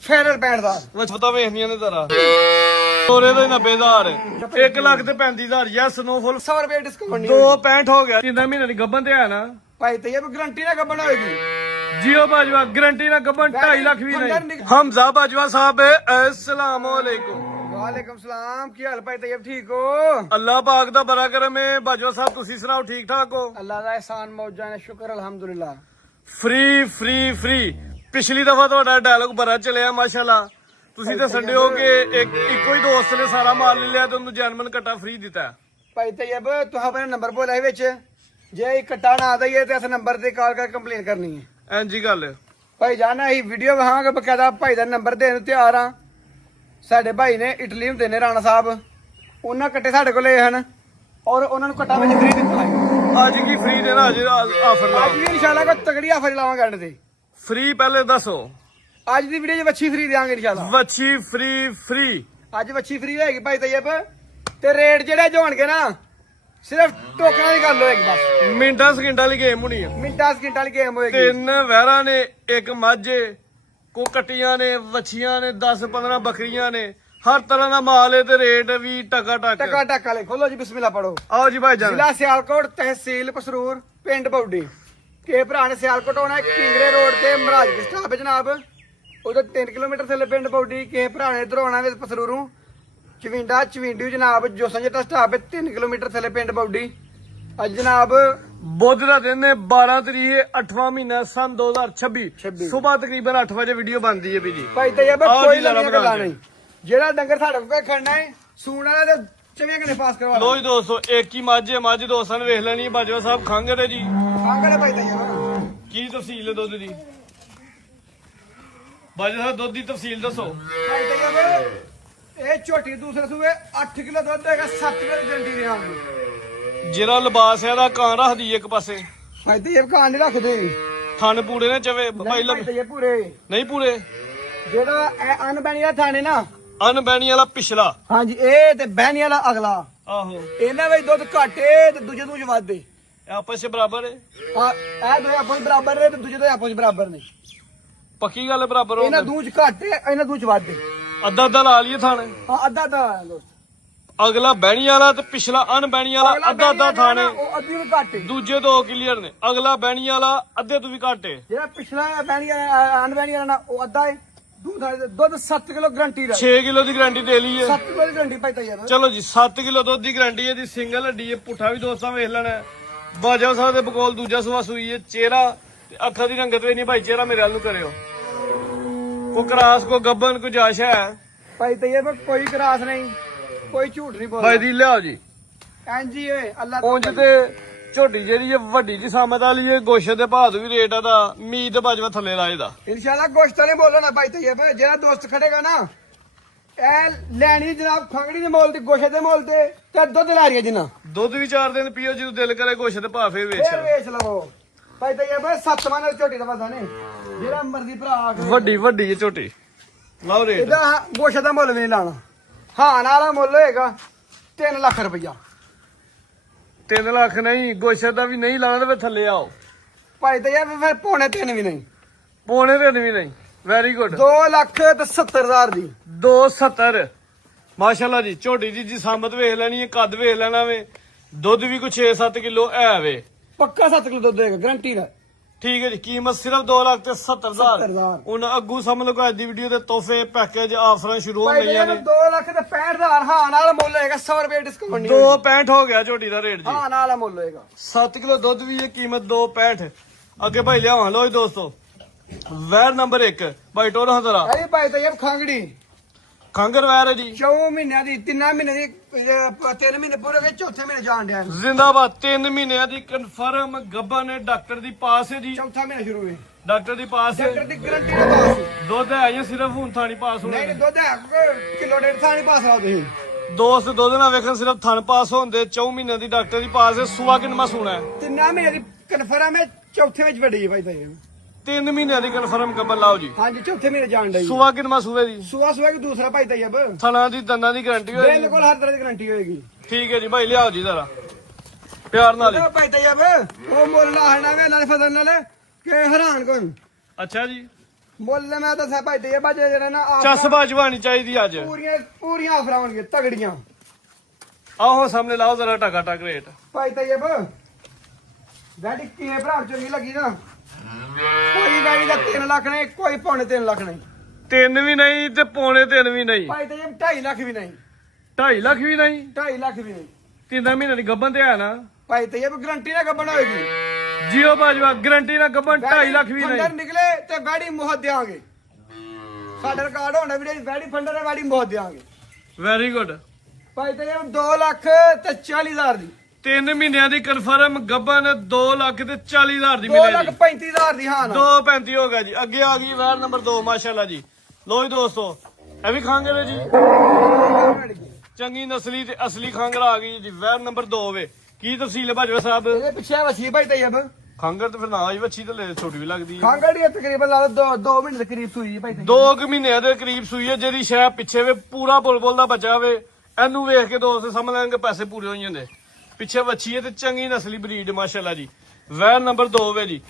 Final 65000 ਪਤਾ ਵੇਖਦੀਆਂ ਨੇ ਤੇਰਾ ਤੋਰੇ ਦੇ 90000 1 ਲੱਖ ਤੇ 35000 ਯੈਸ ਨੋ ਫੁੱਲ 100 ਰੁਪਏ ਡਿਸਕਾਊਂਟ 265 ਹੋ ਗਿਆ 3 ਮਹੀਨੇ ਦੀ ਗੱਬਨ ਤੇ ਹੈ ਨਾ ਭਾਈ ਤੇ ਇਹ ਗਰੰਟੀ ਨਾਲ ਗੱਬਣ ਹੋਏਗੀ ਜੀਓ ਬਾਜਵਾ ਗਰੰਟੀ ਨਾਲ ਗੱਬਨ 2.5 ਲੱਖ ਵੀ ਨਹੀਂ ਹਮਜ਼ਾ ਬਾਜਵਾ ਸਾਹਿਬ अस्सलाम वालेकुम ਵਾਲੇਕਮ ਸਲਾਮ ਕੀ ਹਾਲ ਭਾਈ ਤੈयब ਠੀਕ ਹੋ ਅੱਲਾਹ ਪਾਕ ਦਾ ਬੜਾ ਕਰਮ ਹੈ ਬਾਜਵਾ ਸਾਹਿਬ ਤੁਸੀਂ ਸੁਣਾਓ ਠੀਕ ਠਾਕ ਹੋ ਅੱਲਾ ਦਾ ਇਹਸਾਨ ਮੌਜਾਂ ਨੇ ਸ਼ੁਕਰ ਅਲਹਮਦੁਲਿਲਾ ਫ੍ਰੀ ਪਿਛਲੀ ਦਫਾ ਤੁਹਾਡਾ ਡਾਇਲੌਗ ਬੜਾ ਚੱਲਿਆ ਮਾਸ਼ਾਅੱਲਾ ਤੁਸੀਂ ਤਾਂ ਸੰਡੇ ਹੋ ਕਿ ਇੱਕੋ ਹੀ ਦੋਸਤ ਨੇ ਸਾਰਾ ਮਾਲ ਲੈ ਲਿਆ ਤੇ ਉਹਨੂੰ ਜਨਮਨ ਕੱਟਾ ਫ੍ਰੀ ਦਿੱਤਾ ਭਾਈ ਤैयब ਤੂੰ ਆਪਣਾ ਨੰਬਰ ਬੋਲਿਆ ਵਿੱਚ ਜੇ ਇਕੱਠਾ ਨਾ ਦਈਏ ਤੇ ਇਸ ਨੰਬਰ ਤੇ ਕਾਲ ਕਰਕੇ ਕੰਪਲੇਨ ਕਰਨੀ ਹੈ ਇੰਜੀ ਗੱਲ ਭਾਈ ਜਾਨਾ ਅਸੀਂ ਵੀਡੀਓ ਵਿਖਾਵਾਂਗੇ ਬਕਾਇਦਾ ਭਾਈ ਦਾ ਨੰਬਰ ਦੇਣ ਨੂੰ ਤਿਆਰ ਆ ਸਾਡੇ ਭਾਈ ਨੇ ਇਟਲੀ ਹੁੰਦੇ ਨੇ ਰਾਣਾ ਸਾਹਿਬ ਉਹਨਾਂ ਕੱਟੇ ਸਾਡੇ ਕੋਲ ਲਏ ਹਨ ਔਰ ਉਹਨਾਂ ਨੂੰ ਕੱਟਾ ਵਿੱਚ ਫ੍ਰੀ ਦਿੱਤਾ ਹੈ ਅੱਜ ਕੀ ਫ੍ਰੀ ਦੇਣਾ ਅੱਜ ਆਫਰ ਲਾ ਅੱਜ ਵੀ ਇਨਸ਼ਾਅੱਲਾ ਕੋਈ ਤਗੜੀ ਆਫਰ ਲਾਵਾਂਗੇ ਅੱਡ ਤੇ ਫ੍ਰੀ ਪਹਿਲੇ ਦੱਸੋ ਅੱਜ ਦੀ ਵੀਡੀਓ 'ਚ ਵੱਛੀ ਫ੍ਰੀ ਦੇਵਾਂਗੇ ਇਨਸ਼ਾਅੱਲਾ ਵੱਛੀ ਫ੍ਰੀ ਅੱਜ ਵੱਛੀ ਫ੍ਰੀ ਹੋਏਗੀ ਭਾਈ ਤैयब ਤੇ ਰੇਟ ਜਿਹੜੇ ਹੋਣਗੇ ਨਾ ਸਿਰਫ ਟੋਕਨਾਂ ਦੀ ਗੱਲ ਹੋਏਗੀ ਬਸ ਮਿੰਟਾਂ ਸਕਿੰਟਾਂ ਵਾਲੀ ਗੇਮ ਹੋਣੀ ਆ ਮਿੰਟਾਂ ਸਕਿੰਟਾਂ ਵਾਲੀ ਗੇਮ ਹੋਏਗੀ 3 ਵਹਿਰਾਂ ਨੇ 1 ਮਾਝੇ ਕੋ ਕਟੀਆਂ ਨੇ ਵੱਛੀਆਂ ਨੇ 10-15 ਬੱਕਰੀਆਂ ਨੇ ਹਰ ਤਰ੍ਹਾਂ ਦਾ ਮਾਲ ਹੈ ਤੇ ਰੇਟ ਵੀ ਟਕਾ ਟਕਾ ਵਾਲੇ ਖੋਲੋ ਜੀ ਬਿਸਮਿਲ੍ਲਾ ਪੜੋ ਆਓ ਜੀ ਭਾਈ ਜਾਨ ਜ਼ਿਲ੍ਹਾ ਸਿਆਲਕੋਟ ਤਹਿਸੀਲ ਪਸਰੂਰ ਪਿੰਡ ਬੌਡੀ ਕੇ ਭਰਾ ਨੇ ਸਿਆਲਕੋਟ ਆਉਣਾ ਕਿੰਗਰੇ ਰੋਡ ਤੇ ਮਹਾਰਾਜ ਦੇ ਸਟਾਪ ਹੈ ਜਨਾਬ ਉਦੋਂ 3 ਕਿਲੋਮੀਟਰ ਥੱਲੇ ਪਿੰਡ ਬੌਡੀ ਕੇ ਭਰਾ ਨੇ ਇਧਰ ਆਉਣਾ ਵੇ ਪਸਰੂਰੋਂ ਚਵਿੰਡੀ ਜਨਾਬ ਜੋਸਾਂ ਜੱਟਾ ਸਟਾਪ ਹੈ 3 ਕਿਲੋਮੀਟਰ ਥੱਲੇ ਪਿੰਡ ਬੌਡੀ ਅੱਜ ਜਨਾਬ ਬੁੱਧ ਦਾ ਦਿਨ ਹੈ 12 ਤਰੀਕ 8ਵਾਂ ਮਹੀਨਾ ਸਨ 2026 ਸਵੇਰ ਤਕਰੀਬਨ 8 ਵਜੇ ਵੀਡੀਓ ਬਣਦੀ ਹੈ ਵੀ ਜੀ ਭਾਈ ਤैयब ਕੋਈ ਲੰਮੀਆਂ ਗੱਲਾਂ ਨਹੀਂ ਜਿਹੜਾ ਡੰਗਰ ਸਾਡੇ ਕੋਲ ਖੜਨਾ ਹੈ ਸੂਣ ਵਾਲਾ ਤੇ 24 ਘੰਟੇ ਪਾਸ ਕਰਵਾ ਲੋ ਜੀ ਦੋਸਤੋ ਇੱਕ ਹੀ ਮੱਝ ਦੋਸਤਾਂ ਨੇ ਵੇਖ ਲੈਣੀ ਬਾਜਵਾ ਸਾਹਿਬ ਖੰਗ ਤੇ ਜੀ ਆਂਗੜੇ ਭਾਈ ਤैयब ਕੀ ਤਫਸੀਲ ਹੈ ਦੁੱਧ ਦੀ ਬਾਜਵਾ ਸਾਹਿਬ ਦੁੱਧ ਦੀ ਤਫਸੀਲ ਦੱਸੋ ਭਾਈ ਤैयब ਇਹ ਝੋਟੀ ਦੂਸਰੇ ਸੂਏ 8 ਕਿਲੋ ਦੁੱਧ ਹੈਗਾ 7 ਕਿਲੋ ਦੀ ਗਰੰਟੀ ਦੇਵਾਂਗੇ ਜਿਹੜਾ ਲਿਬਾਸ ਹੈ ਦਾ ਕਾਂ ਰੱਖਦੀ ਇੱਕ ਪਾਸੇ ਭਾਈ ਤैयब ਕਾਂ ਨਹੀਂ ਰੱਖਦੇ ਥਣ ਪੂੜੇ ਨੇ ਚਵੇ ਭਾਈ ਭਾਈ ਤैयब ਪੂਰੇ ਨਹੀਂ ਪੂਰੇ ਜਿਹੜਾ ਇਹ ਅਨਬੈਣੀ ਦਾ ਥਾਣੇ ਨਾ ਅਨਬੈਣੀ ਵਾਲਾ ਪਿਛਲਾ ਹਾਂਜੀ ਇਹ ਤੇ ਬਹਿਣੀ ਵਾਲਾ ਅਗਲਾ ਆਹੋ ਇਹਨਾਂ ਵਿੱਚ ਦੁੱਧ ਘਾਟੇ ਤੇ ਦੂਜੇ ਦੂਜ ਵੱਧਦੇ ਇਹ ਆਪਸ ਵਿੱਚ ਬਰਾਬਰ ਹੈ ਆ ਇਹ ਦੋਏ ਆਪਸ ਵਿੱਚ ਬਰਾਬਰ ਨੇ ਤੇ ਦੂਜੇ ਦੋਏ ਆਪਸ ਵਿੱਚ ਬਰਾਬਰ ਨੇ ਪੱਕੀ ਗੱਲ ਹੈ ਬਰਾਬਰ ਇਹਨਾਂ ਹੋਣ ਦੂਜ ਘਾਟੇ ਇਹਨਾਂ ਦੂਜ ਵੱਧਦੇ ਅੱਧਾ ਲਾ ਲਈਏ ਥਣ ਹਾਂ ਅੱਧਾ ਅੱਧਾ ਦੋਸਤ ਅਗਲਾ ਬਹਿਣੀ ਵਾਲਾ ਤੇ ਪਿਛਲਾ ਅਨਬੈਣੀ ਵਾਲਾ ਅੱਧਾ ਥਾਣੇ ਉਹ ਅੱਧੀ ਵੀ ਘਾਟੇ ਦੂਜੇ ਦੋ ਕਲੀਅਰ ਨੇ ਅਗਲਾ ਬਹਿਣੀ ਵਾਲਾ ਅੱਧੇ ਤੋਂ ਵੀ ਘੱਟ ਹੈ ਜਿਹੜਾ ਪਿਛਲਾ ਬਹਿਣੀ ਵਾਲਾ ਅਨਬੈਣੀ ਵਾਲਾ ਨਾ ਉਹ ਅੱਧਾ ਹੈ ਦੁੱਧ 7 ਕਿਲੋ ਗਰੰਟੀ ਦਾ 6 ਕਿਲੋ ਦੀ ਗਾਰੰਟੀ ਦੇ ਲਈ ਹੈ 7 ਕਿਲੋ ਦੀ ਗਰੰਟੀ ਭਾਈ ਤैयब ਚਲੋ ਜੀ 7 ਕਿਲੋ ਦੁੱਧ ਦੀ ਗਾਰੰਟੀ ਹੈ ਦੀ ਸਿੰਗਲ ਹੱਡੀ ਹੈ ਪੁੱਠਾ ਵੀ ਦੋਸਤਾਂ ਵੇਖ ਲੈਣਾ ਬਾਜਾ ਸਾਹਿਬ ਦੇ ਬਕੌਲ ਦੂਜਾ ਸਵਾ ਸੂਈ ਹੈ ਚਿਹਰਾ ਤੇ ਅੱਖਾਂ ਦੀ ਰੰਗਤ ਵੀ ਨਹੀਂ ਭਾਈ ਚਿਹਰਾ ਮੇਰੇ ਵੱਲ ਨੂੰ ਕਰਿਓ ਕੋ ਕਰਾਸ ਕੋ ਗੱਬਨ ਕੋ ਜਾਸ਼ਾ ਹੈ ਭਾਈ ਤैयब ਕੋਈ ਕਰਾਸ ਨਹੀਂ ਕੋਈ ਝੂਠ ਨਹੀਂ ਬੋਲਦਾ ਭਾਈ ਦੀ ਲਿਆਓ ਜੀ ਐਂਜੀ ਓਏ ਅੱਲਾ ਉਂਝ ਤੇ ਝੋਟੀ ਜਿਹੜੀ ਹੈ ਵੱਡੀ ਜੀ ਸਾਮਤ ਵਾਲੀ ਹੈ ਗੋਸ਼ੇ ਦੇ ਭਾਅ ਵੀ ਰੇਟ ਦਾ ਮੀਤ ਬਾਜਵਾ ਥੱਲੇ ਲਾਏ ਦਾ ਇਨਸ਼ਾਅੱਲਾ ਗੋਸ਼ਤ ਵਾਲੇ ਬੋਲਣਾ ਭਾਈ ਤैयब ਜਿਹੜਾ ਦੋਸਤ ਖੜੇਗਾ ਨਾ ਇਹ ਲੈਣੀ ਜਨਾਬ ਖੰਗੜੀ ਦੇ ਮੋਲ ਤੇ ਗੋਸ਼ੇ ਦੇ ਮੋਲ ਤੇ ਦੁੱਧ ਲਾ ਰਹੀ ਹੈ ਜਿੰਨਾ ਦੁੱਧ ਵੀ 4 ਦਿਨ ਪੀਓ ਜਦੋਂ ਦਿਲ ਕਰੇ ਗੋਸ਼ੇ ਦੇ ਭਾਅ ਫੇਰ ਵੇਚ ਫੇਰ ਵੇਚ ਲਵੋ ਭਾਈ ਤैयब 7 ਮਾਂ ਨਾਲ ਝੋਟੀ ਦਾ ਪਤਾ ਨਹੀਂ ਜਿਹੜਾ ਮਰਜ਼ੀ ਭਰਾ ਆ ਕੇ ਵੱਡੀ ਹੈ ਝੋਟੀ ਲਾਓ ਰੇਟ ਇਹਦਾ ਗੋਸ਼ੇ ਦਾ ਮੁੱਲ ਵੀ ਨਹੀਂ ਲਾਣਾ ਹਾਂ ਨਾਲ ਮੁੱਲ ਹੋਏਗਾ 3 ਲੱਖ ਰੁਪਇਆ 3 ਲੱਖ ਨਹੀਂ ਗੋਸ਼ੇ ਦਾ ਵੀ ਨਹੀਂ ਲਾਣਾ ਤੇ ਥੱਲੇ ਆਓ ਭਾਈ ਤैयब ਫਿਰ ਪੌਣੇ 3 ਵੀ ਨਹੀਂ ਪੌਣੇ ਤੇ ਵੀ ਨਹੀਂ ਵੈਰੀ ਗੁੱਡ 2 ਲੱਖ ਤੇ 70,000 ਦੀ 270 ਮਾਸ਼ਾਅੱਲਾ ਜੀ ਝੋਟੀ ਦੀ ਸਾਮਤ ਵੇਖ ਲੈਣੀ ਹੈ ਕੱਦ ਵੇਖ ਲੈਣਾ ਵੇ ਦੁੱਧ ਵੀ ਕੋਈ 6-7 ਕਿਲੋ ਹੈ ਵੇ ਪੱਕਾ 7 ਕਿਲੋ ਦੁੱਧ ਦੇਗਾ ਗਰੰਟੀ ਦਾ ਠੀਕ ਹੈ ਜੀ ਕੀਮਤ ਸਿਰਫ 2 ਲੱਖ ਤੇ 70,000 70,000 ਹੁਣ ਅੱਗੂ ਸਮਝ ਲਓ ਅੱਜ ਦੀ ਵੀਡੀਓ ਦੇ ਤੋਹਫੇ ਪੈਕੇਜ ਆਫਰਾਂ ਸ਼ੁਰੂ ਹੋ ਭਾਈ ਗਈਆਂ ਤैयब ਨੇ 2 ਲੱਖ ਤੇ 65,000 ਹਾਂ ਨਾਲ ਮੁੱਲ ਹੋਏਗਾ 100 ਰੁਪਏ ਡਿਸਕਾਊਂਟ 265 ਹੋ ਗਿਆ ਝੋਟੀ ਦਾ ਰੇਟ ਜੀ ਹਾਂ ਨਾਲ ਮੁੱਲ ਹੋਏਗਾ 7 ਕਿਲੋ ਦੁੱਧ ਵੀ ਹੈ ਕੀਮਤ 265 ਅੱਗੇ ਭਾਈ ਲਿਆਵਾਂ ਲੋ ਜੀ ਦੋਸਤੋ ਵੈਰ ਨੰਬਰ 1 ਭਾਈ ਟੋਰਾ ਹਜ਼ਰਾ ਇਹ ਭਾਈ ਤैयब ਖੰਗੜੀ ਖੰਗਰ ਵੈਰ ਹੈ ਜੀ 4 ਮਹੀਨਿਆਂ ਦੀ 3 ਮਹੀਨੇ ਦੀ 3 ਮਹੀਨੇ ਪੂਰੇ ਵਿੱਚ ਚੌਥੇ ਮਹੀਨੇ ਜਾਣ ਡਿਆ ਜ਼ਿੰਦਾਬਾਦ 3 ਮਹੀਨਿਆਂ ਦੀ ਕਨਫਰਮ ਗੱਬਾ ਨੇ ਡਾਕਟਰ ਦੀ ਪਾਸ ਹੈ ਜੀ ਚੌਥਾ ਮਹੀਨਾ ਸ਼ੁਰੂ ਹੋਏ ਡਾਕਟਰ ਦੀ ਪਾਸ ਹੈ ਡਾਕਟਰ ਦੀ ਗਰੰਟੀ ਦਾ ਪਾਸ ਦੁੱਧ ਹੈ ਜਾਂ ਸਿਰਫ ਹੁਣ ਥਾਣੀ ਪਾਸ ਹੋਣਾ ਨਹੀਂ ਦੁੱਧ ਹੈ ਕਿਲੋ ਡੇਢ ਥਾਂ ਨਹੀਂ ਪਾਸ ਲਾਓ ਤੁਸੀਂ ਦੋਸਤ ਦੁੱਧ ਨਾ ਵੇਖਣ ਸਿਰਫ ਥਣ ਪਾਸ ਹੁੰਦੇ 4 ਮਹੀਨਿਆਂ ਦੀ ਡਾਕਟਰ ਦੀ ਪਾਸ ਹੈ ਸੁਆ ਕਿੰਨਾ ਸੂਣਾ ਹੈ 3 ਮਹੀਨੇ ਦੀ ਕਨਫਰਮ ਹੈ ਚੌਥੇ ਵਿੱਚ ਵੱਡੀ ਹੈ ਭਾਈ ਤैयब 3 ਮਹੀਨਿਆਂ ਦੀ ਕਨਫਰਮ ਗੱਬਾ ਲਾਓ ਜੀ ਹਾਂਜੀ ਚੌਥੇ ਮਹੀਨੇ ਜਾਣ ਡਈ ਸੁਆ ਕਿੰਨਾ ਸੂਵੇ ਦੀ ਸੁਆ ਕਿ ਦੂਸਰਾ ਭਾਈ ਤैयब ਥਣਾ ਦੀ ਦੰਦਾਂ ਦੀ ਗਾਰੰਟੀ ਹੋਏਗੀ ਬਿਲਕੁਲ ਹਰ ਤਰ੍ਹਾਂ ਦੀ ਗਰੰਟੀ ਹੋਏਗੀ ਠੀਕ ਹੈ ਜੀ ਭਾਈ ਲਿਆਓ ਜੀ ਜ਼ਰਾ ਪਿਆਰ ਨਾਲ ਹੀ ਲਓ ਭਾਈ ਤैयब ਉਹ ਮੁੱਲ ਲਾਹਣਾ ਵੇ ਨਾਲ ਫਸਲ ਨਾਲ ਕਿ ਹੈਰਾਨ ਕੋਣ ਅੱਛਾ ਜੀ ਮੁੱਲ ਮੈਂ ਦੱਸਿਆ ਭਾਈ ਤੇ ਬਾਜੇ ਜਿਹੜੇ ਨਾ ਚਸ ਬਾਜਵਾਨੀ ਚਾਹੀਦੀ ਅੱਜ ਪੂਰੀਆਂ ਆਫਰਾਂ ਹੋਣਗੇ ਤਗੜੀਆਂ। ਆਹੋ ਸਾਹਮਣੇ ਲਾਓ ਜ਼ਰਾ ਟਕਾ ਟਕ ਰੇਟ। ਭਾਈ ਤੇਬ ਵੈਡੀ ਕਿਵੇਂ ਭਰਾ ਚੰਗੀ ਲੱਗੀ ਨਾ, ਕੋਈ ਵੈਡੀ ਦਾ 3 ਲੱਖ ਨਹੀਂ, ਕੋਈ ਪੌਣੇ 3 ਲੱਖ ਨਹੀਂ, 3 ਵੀ ਨਹੀਂ ਤੇ ਪੌਣੇ 3 ਵੀ ਨਹੀਂ, ਭਾਈ ਤੇਬ 2.5 ਲੱਖ ਵੀ ਨਹੀਂ, 2.5 ਲੱਖ ਵੀ ਨਹੀਂ, 2.5 ਲੱਖ ਵੀ ਨਹੀਂ। 3 ਮਹੀਨੇ ਦੀ ਗੱਬਨ ਤੇ ਹੈ ਨਾ ਭਾਈ ਤੇਬ ਗਰੰਟੀ ਨਾਲ ਗੱਬਣ ਹੋਏਗੀ। ਜੀਓ ਬਾਜਵਾ ਗਰੰਟੀ ਨਾਲ ਗੱਬਨ 2.5 ਲੱਖ ਵੀ ਫੰਡਰ ਨਹੀਂ। ਨਿਕਲੇ ਤੇ ਵੈਡੀ ਮੁਹੱਤ ਦੇਾਂਗੇ। ਸਾਡਾ ਰਿਕਾਰਡ ਹੋਣਾ ਵੀਡੀਓ ਵੈਡੀ ਫੰਡਰ ਵੈਡੀ ਮੁਹੱਤ ਦੇਾਂਗੇ। Very good. ਭਾਈ ਤੇਬ 2 ਲੱਖ ਤੇ 40 ਹਜ਼ਾਰ ਦੀ, 3 ਮਹੀਨਿਆਂ ਦੀ ਕਨਫਰਮ ਗੱਬਨ 2 ਲੱਖ ਤੇ 40 ਹਜ਼ਾਰ ਦੀ 2 ਮਿਲੇਗੀ। ਲੱਖ 35 ਹਜ਼ਾਰ ਦੀ। ਹਾਂ 2.35 ਹੋ ਗਿਆ ਜੀ। ਅੱਗੇ ਆ ਗਈ ਵੈਰ ਨੰਬਰ 2 ਮਾਸ਼ਾਅੱਲਾ ਜੀ। ਲੋ ਜੀ ਦੋਸਤੋ ਇਹ ਵੀ ਖਾਂਗੇ ਜੀ, ਚੰਗੀ ਨਸਲੀ ਤੇ ਅਸਲੀ ਖਾਂਗਰ ਆ ਗਈ ਜੀ। ਵੈਰ ਨੰਬਰ 2 ਵੇ ਕੀ ਤਫਸੀਲ ਹੈ ਭਾਜਵਾ ਸਾਹਿਬ? ਇਹਦੇ ਪਿੱਛੇ ਵਸੀ ਭਾਈ ਤੇਬ ਖਾਂਗਰ ਤੇ ਫਿਰ ਨਾ ਹੀ ਵੱਛੀ ਤੇ ਲੈ ਛੋਟੀ ਵੀ ਲੱਗਦੀ ਹੈ। ਖਾਂਗੜੀ ਤਕਰੀਬਨ ਲਾ ਲਓ 2 ਮਹੀਨੇ ਦੇ ਕਰੀਬ ਸੂਈ ਭਾਈ ਤੇਬ। 2 ਮਹੀਨਿਆਂ ਦੇ ਕਰੀਬ ਸੂਈ ਹੈ, ਜਿਹਦੀ ਸ਼ਾਇਦ ਪਿੱਛੇ ਵੇ ਪੂਰਾ ਬੁਲਬੁਲ ਦਾ ਬੱਚਾ ਵੇ। ਇਹਨੂੰ ਵੇਖ ਕੇ ਦੋਸਤ ਸਮਝ ਲੈਣਗੇ ਪੈਸੇ ਪੂਰੇ ਹੋ ਜਾਂਦੇ। ਪਿੱਛੇ ਵੱਛੀ ਹੈ ਤੇ ਚੰਗੀ ਨਸਲੀ ਬਰੀਡ ਮਾਸ਼ਾਅੱਲਾ ਜੀ। ਵੈਰ ਨੰਬਰ 2 ਵੇ ਜੀ।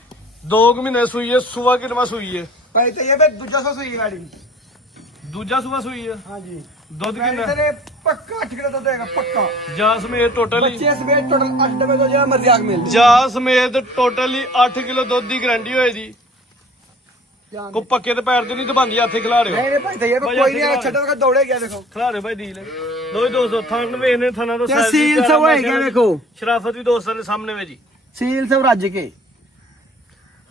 2 ਮਹੀਨੇ ਸੂਈ ਹੈ। ਸੁਆ ਕਿੰਨਾ ਸੂਈ ਹੈ ਭਾਈ ਤੇਬ ਦੂਜਾ ਸੌ ਸੂਈ ਵੈਡੀ। ਦੂਜਾ ਸੁਆ ਸੂਈ ਹੈ। ਹਾਂਜੀ ਦੁੱਧ ਕਿੰਨਾ? ਤੇਰੇ ਪੱਕਾ 8 ਕਿਲੋ ਦੁੱਧ ਹੈਗਾ ਪੱਕਾ। ਜਾਂ ਸਮੇਤ ਟੋਟਲੀ ਬੱਚੇ ਸਮੇਤ ਟੋਟਲ 8 ਡੱਬੇ ਤੋਂ ਜਿਹੜਾ ਮਰਜ਼ੀ ਆਗ ਮਿਲ ਜਾਂ ਸਮੇਤ ਟੋਟਲੀ 8 ਕਿਲੋ ਦੁੱਧ ਦੀ ਗਾਰੰਟੀ ਹੋਏ ਜੀ। ਜਾਏ। ਕੋ ਪੱਕੇ ਤੇ ਪੈਰ ਤੇ ਨਹੀਂ ਦਬਾਂਦੀ, ਹੱਥੇ ਖਿਲਾ ਰਹੇ ਨਹੀਂ ਭਾਈ ਤੇਬ ਕੋਈ ਨਹੀਂ ਛੱਡੋਗਾ ਦੌੜੇ ਗਿਆ ਦੇਖੋ। ਖਿਲਾ ਰਹੇ ਭਾਈ ਦੀਲ। ਲੋ ਦੋਸਤੋ ਥਣ ਵੇਖਨੇ ਥਣਾ ਤੋਂ ਤੇ ਸੀਲ ਸਭ ਹੋਏਗਾ ਵੇਖੋ। ਸ਼ਰਾਫਤ ਵੀ ਦੋਸਤਾਂ ਦੇ ਸਾਹਮਣੇ ਵੇ ਜੀ। ਸੀਲ ਸਭ ਰੱਜ ਕੇ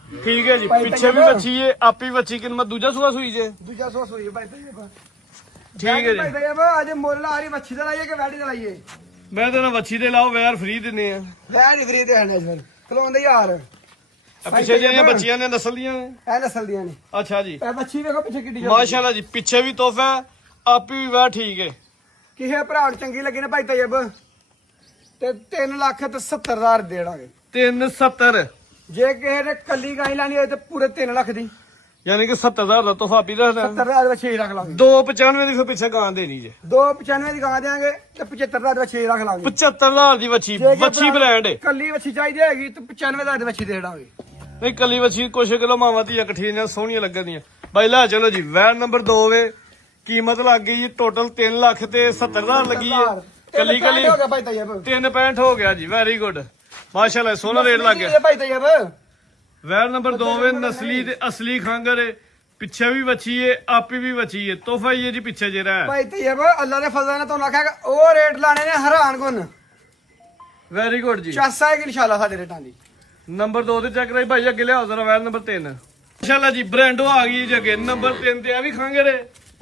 ਠੀਕ ਹੈ ਜੀ। ਭਾਈ ਪਿੱਛੇ ਵੀ ਤੇਬ। ਬੱਚੀ ਏ, ਆਪੀ ਬੱਚੀ ਕਿੰਨਾ ਦੂਜਾ ਸੁਆ ਸੂਈ ਜੇ। ਦੂਜਾ ਸੌ ਸੂਈ ਭਾਈ ਤੇਬ। ਠੀਕ ਹੈ ਭਾਈ ਜੀ। ਤੇਬ ਅੱਜ ਮੁੱਲ ਆ ਰਹੀ ਮੱਛੀ ਦਾ ਲਾਈਏ ਕਿ ਵੈਡੀ ਦਾ ਲਾਈਏ? ਮੈਂ ਤਾਂ ਨਾ ਬੱਚੀ ਦੇ ਲਾਓ ਵੈਰ ਫ੍ਰੀ ਦਿੰਨੇ ਆ। ਵੈਡੀ ਫਰੀ ਤੇ ਹਣੇ ਫਿਰ ਖਲੋਂਦੇ ਯਾਰ। ਆ ਪਿੱਛੇ ਜਿਹੜੀਆਂ ਬੱਚੀਆਂ ਨੇ ਨਸਲ ਦੀਆਂ ਨੇ। ਇਹ ਨਸਲ ਦੀਆਂ ਨੇ। ਅੱਛਾ ਜੀ ਇਹ ਬੱਚੀ ਵੇਖੋ ਪਿੱਛੇ ਕਿੱਡੀ ਮਾਸ਼ਾਅੱਲਾ ਜੀ। ਪਿੱਛੇ ਵੀ ਤੋਹਫਾ ਹੈ, ਆਪੀ ਵੀ ਵੈਰ ਠੀਕ ਹੈ। ਕਿਸੇ ਭਰਾ ਨੂੰ ਚੰਗੀ ਲੱਗੀ ਨਾ ਭਾਈ ਤੇਬ ਤੇ 3 ਲੱਖ ਤੇ 70 ਹਜ਼ਾਰ ਦੇਣਾਗੇ। 370 ਜੇ ਕਿਸੇ ਨੇ ਕੱਲੀ ਗਾਈ ਲੈਣੀ ਹੋਏ ਤੇ ਪੂਰੇ 3 ਲੱਖ ਦੀ ਯਾਨੀ ਕਿ 70,000 ਦਾ ਤੋਹਫਾ ਆਪੀ ਦਾ 70 ਹਜ਼ਾਰ ਦਾ 6 ਲੱਖ ਲਾਂਗੇ। 295 ਦੀ ਫਿਰ ਪਿੱਛੇ ਗਾਂ ਦੇਣੀ ਜੇ। 295 ਦੀ ਗਾਂ ਦੇਾਂਗੇ ਤੇ 75 ਹਜ਼ਾਰ ਦਾ 6 ਲੱਖ ਲਾਂਗੇ। 75,000 ਦੀ ਵੱਛੀ। ਜੇ ਕਿਸੇ ਵੱਛੀ ਭਰਾ ਬ੍ਰਾਂਡ ਹੈ। ਕੱਲੀ ਵੱਛੀ ਚਾਹੀਦੀ ਹੈਗੀ ਤੇ 95 ਹਜ਼ਾਰ ਦੀ ਵੱਛੀ ਦੇ ਦਾਂਗੇ। ਨਹੀਂ ਕੱਲੀ ਵੱਛੀ ਕੁਛ ਕਿਲੋ ਮਾਵਾਂ ਧੀਆਂ ਇਕੱਠੀਆਂ ਜਾਂ ਸੋਹਣੀਆਂ ਲੱਗਦੀਆਂ। ਬਾਈ ਲੈ ਚਲੋ ਜੀ। ਵੈਨ ਨੰਬਰ 2 ਵੇ ਕੀਮਤ ਲੱਗ ਗਈ ਜੀ ਟੋਟਲ 3 ਲੱਖ ਤੇ 70,000 ਲੱਗੀ ਹੈ। ਕੱਲੀ ਕੱਲੀ ਹੋ ਗਿਆ ਭਾਈ ਤੇਬ। 3.65 ਹੋ ਗਿਆ ਜੀ। ਵੈਰੀ ਗੁੱਡ ਮਾਸ਼ਾਅੱਲਾ ਸੋਹਣਾ ਰੇਟ ਲੱਗ ਗਿਆ। ਭਾਈ ਤੇਬ ਵੈਰ ਨੰਬਰ 2 ਵੇ ਨਸਲੀ ਤੇ ਅਸਲੀ ਖਾਂਗਰ ਹੈ। ਪਿੱਛੇ ਵੀ ਵੱਛੀ ਹੈ, ਆਪੀ ਵੀ ਵੱਛੀ ਹੈ। ਤੋਹਫਾ ਹੀ ਹੈ ਜੀ ਪਿੱਛੇ ਜਿਹੜਾ ਹੈ। ਭਾਈ ਤੇਬ ਅੱਲਾ ਦੇ ਫਜ਼ਲ ਨਾਲ ਤੁਹਾਨੂੰ ਆਖਿਆ ਉਹ ਰੇਟ ਲਾਣੇ ਨੇ ਹੈਰਾਨ ਗੁੰਨ। ਵੈਰੀ ਗੁੱਡ ਜੀ। ਚਾਸਾ ਹੈ ਕਿ ਇਨਸ਼ਾਅੱਲਾ ਸਾਡੇ ਰੇਟਾਂ ਦੀ। ਨੰਬਰ 2 ਤੇ ਚੈੱਕ ਕਰਾਈ ਭਾਈ। ਅੱਗੇ ਲਿਆਓ ਜ਼ਰਾ ਵੈਰ ਨੰਬਰ 3 ਮਾਸ਼ਾਅੱਲਾ ਜੀ। ਬ੍ਰਾਂਡੋ ਆ ਗਈ ਜੀ ਅੱਗੇ ਨੰਬਰ 3 ਤੇ ਆ ਵੀ ਖਾਂਗਰ ਹੈ।